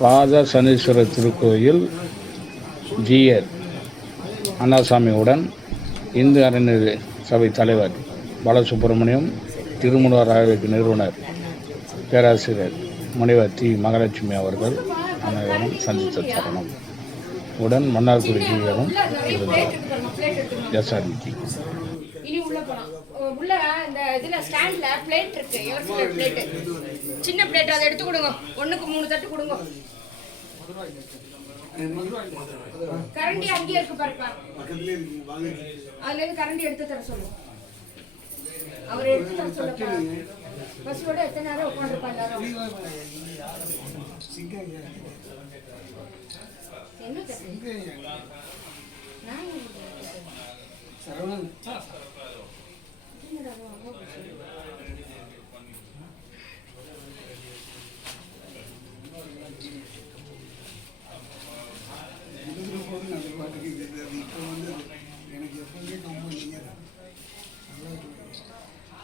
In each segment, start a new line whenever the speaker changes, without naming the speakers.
ராஜா சனீஸ்வரர் திருக்கோயில் ஜிஆர் அண்ணாசாமியுடன் இந்து அறிஞர் சபை தலைவர் பாலசுப்ரமணியம் திருமூலர் ஆய்வுக்கு நிறுவனர் பேராசிரியர் முனைவர் தி மகாலட்சுமி அவர்கள் அனைவரும் சந்தித்த தருணம். உடன் மன்னார்குடி ஜீவரும் இருந்தார் எஸ்ஆர்ஜி
இனி உள்ள போலாம். அஹ் உள்ள இந்த இதுல ஸ்டாண்ட்ல பிளேட் இருக்கு. எவர் பிளேட் சின்ன பிளேட் அதை எடுத்து கொடுங்க. ஒண்ணுக்கு மூணு தட்டு கொடுங்க. கரண்டி அங்கேயே இருக்கு பாருப்பா. அதுல இருந்து கரண்டி எடுத்து தர சொல்லு. அவர் எடுத்து தர சொல்லப்பா. பஸ்ஸோட எத்தனை நேரம் உட்காந்துருப்பா எல்லாரும்? என்ன தட்டு நான் எங்க தட்டு? என்னடா அது அம்மா போச்சு?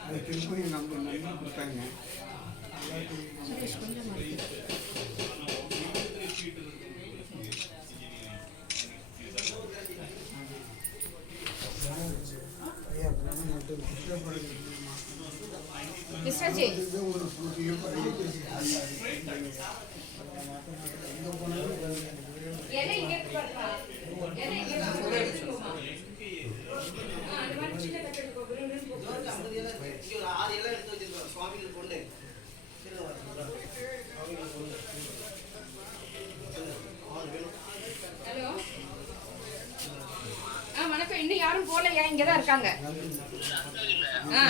அது திருப்பதி நம்பர் நல்லா கொடுத்தாங்க
சுரேஷ்
பிரம்மன் மட்டும் குற்றப்படி
மிஸ்டர் ஜி
ஒரு பூஜையோ
எதை இங்க இருக்கு பாருப்பா. எதை இங்க இருக்கு? எடுத்துக்கோமா. ஆ, அந்த மாதிரி சின்ன தட்டு எடுத்துக்கோ. விரும்புன்னு போட்டு. ஹலோ ஆ வணக்கம் இன்னும் யாரும் போகலையா இங்கே தான் இருக்காங்க? ஆ.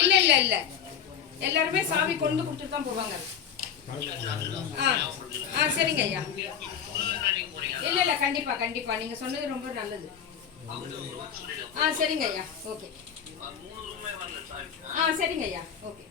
இல்ல இல்ல இல்ல. எல்லாருமே சாவி கொண்டு கொடுத்துட்டு தான் போவாங்க. ஆ. ஆ சரிங்க ஐயா. இல்ல இல்ல கண்டிப்பா கண்டிப்பா. நீங்க சொன்னது ரொம்ப நல்லது. ஆ சரிங்க ஐயா. ஓகே. ஆ சரிங்க ஐயா. ஓகே.